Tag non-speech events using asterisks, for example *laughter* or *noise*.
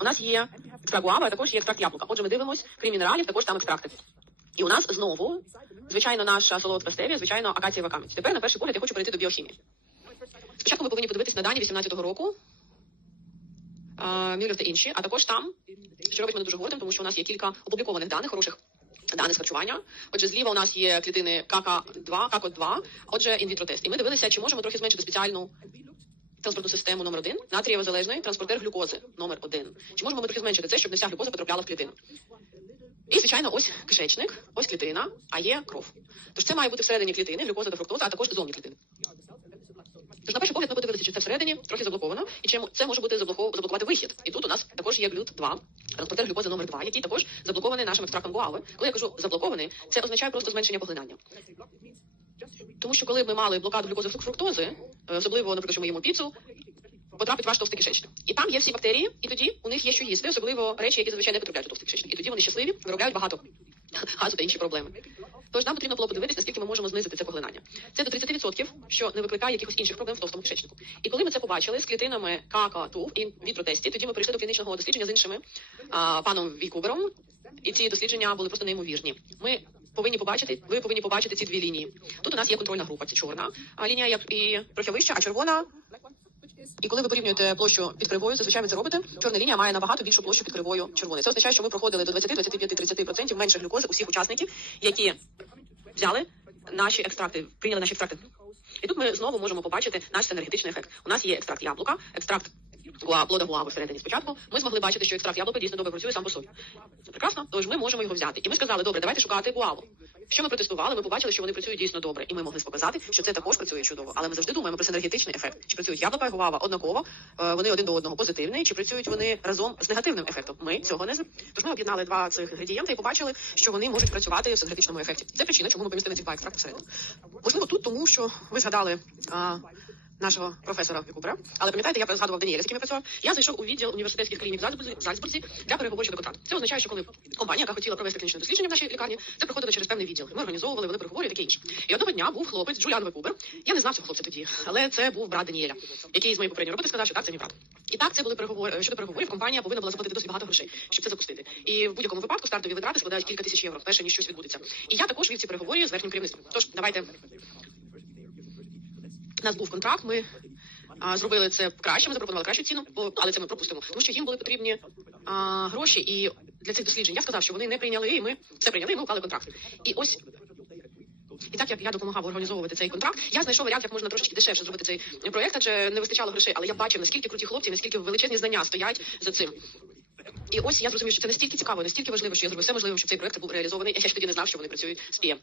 У нас є екстракт гуави, а також є екстракт яблука. Отже, ми дивимось, крім мінералів, також там екстракти. І у нас знову, звичайно, наша солодка стевія, звичайно, акацієва камінь. Тепер на перший погляд я хочу перейти до біохімії. Спочатку ми повинні подивитись на дані 18-го року. Мюллер та інші, а також там, що робить мене дуже гордим, тому що у нас є кілька опублікованих даних, хороших даних з харчування. Отже, зліва у нас є клітини КК2, КК2, отже, інвітро-тест. І ми дивилися, чи можемо трохи зменшити спеціальну транспортну систему номер 1 натрієво-залежний транспортер глюкози номер 1 Чи можемо ми трохи зменшити це, щоб не вся глюкоза потрапляла в клітину? І, звичайно, ось кишечник, ось клітина, а є кров. Тож це має бути всередині клітини, глюкоза та фруктоза, а також зовні клітини. Тож на перший погляд ми подивилися, чи це всередині трохи заблоковано, і чи це може бути заблокувати вихід. І тут у нас також є глют 2 транспортер глюкози номер 2 який також заблокований нашим екстрактом гуави. Коли я кажу заблокований, це означає просто зменшення поглинання. Тому що коли ми мали блокаду глюкози фруктози, е, особливо, наприклад, що ми їмо піцу, потрапить ваш товстий кишечник. І там є всі бактерії, і тоді у них є що їсти, особливо речі, які зазвичай не потрапляють у товстий кишечник. І тоді вони щасливі, виробляють багато *laughs* газу та інші проблеми. Тож нам потрібно було подивитися, наскільки ми можемо знизити це поглинання. Це до 30%, що не викликає якихось інших проблем в товстому кишечнику. І коли ми це побачили з клітинами кака тув і вітротесті, тоді ми прийшли до клінічного дослідження з іншими а, паном Вікубером, і ці дослідження були просто неймовірні. Ми повинні побачити, ви повинні побачити ці дві лінії. Тут у нас є контрольна група, це чорна а, лінія як і трохи вища, а червона. І коли ви порівнюєте площу під кривою, зазвичай ви це робите. Чорна лінія має набагато більшу площу під кривою червоної. Це означає, що ми проходили до 20, 25, 30% менше глюкози усіх учасників, які взяли наші екстракти, прийняли наші екстракти. І тут ми знову можемо побачити наш енергетичний ефект. У нас є екстракт яблука, екстракт плода гуави всередині спочатку. Ми змогли бачити, що екстракт яблука дійсно добре працює сам по собі. Це Прекрасно, тож ми можемо його взяти. І ми сказали, добре, давайте шукати гуаву. Що ми протестували? Ми побачили, що вони працюють дійсно добре, і ми могли показати, що це також працює чудово. Але ми завжди думаємо про синергетичний ефект. Чи працюють яблука і гуава однаково, е, вони один до одного позитивні, чи працюють вони разом з негативним ефектом? Ми цього не Тож ми об'єднали два цих інгредієнти і побачили, що вони можуть працювати в синергетичному ефекті. Це причина, чому ми помістили ці два екстракти всередину. Можливо, тут тому, що ви згадали. А, Нашого професора Вікубера. Але пам'ятаєте, я згадував Даніеля, з яким я працював. Я зайшов у відділ університетських клінік в Зальцбурзі, для переговорів щодо контракту. Це означає, що коли компанія, яка хотіла провести клінічне дослідження в нашій лікарні, це проходило через певний відділ. Ми організовували, вели переговори таке інше. І одного дня був хлопець Джуліан Векубер. Я не знав цього хлопця тоді, але це був брат Даніеля, який з моєї попередньої роботи сказав, що так, це мій брат. І так, це були переговори щодо переговорів. Компанія повинна була заплатити досить багато грошей, щоб це запустити. І в будь-якому випадку стартові витрати складають кілька тисяч євро, перше ніж щось відбудеться. І я також вів ці переговори з верхнім керівництвом. Тож давайте у нас був контракт. Ми а, зробили це краще. Ми запропонували кращу ціну, бо але це ми пропустимо, тому що їм були потрібні а, гроші і для цих досліджень. Я сказав, що вони не прийняли, і ми все прийняли. і Ми уклали контракт. І ось. І так як я допомагав організовувати цей контракт, я знайшов варіант, як можна трошечки дешевше зробити цей проект, адже не вистачало грошей. Але я бачив, наскільки круті хлопці, наскільки величезні знання стоять за цим. І ось я зрозумів, що це настільки цікаво, настільки важливо, що я зробив все можливе, щоб цей проект був реалізований. Я ж тоді не знав, що вони працюють з ПІМ.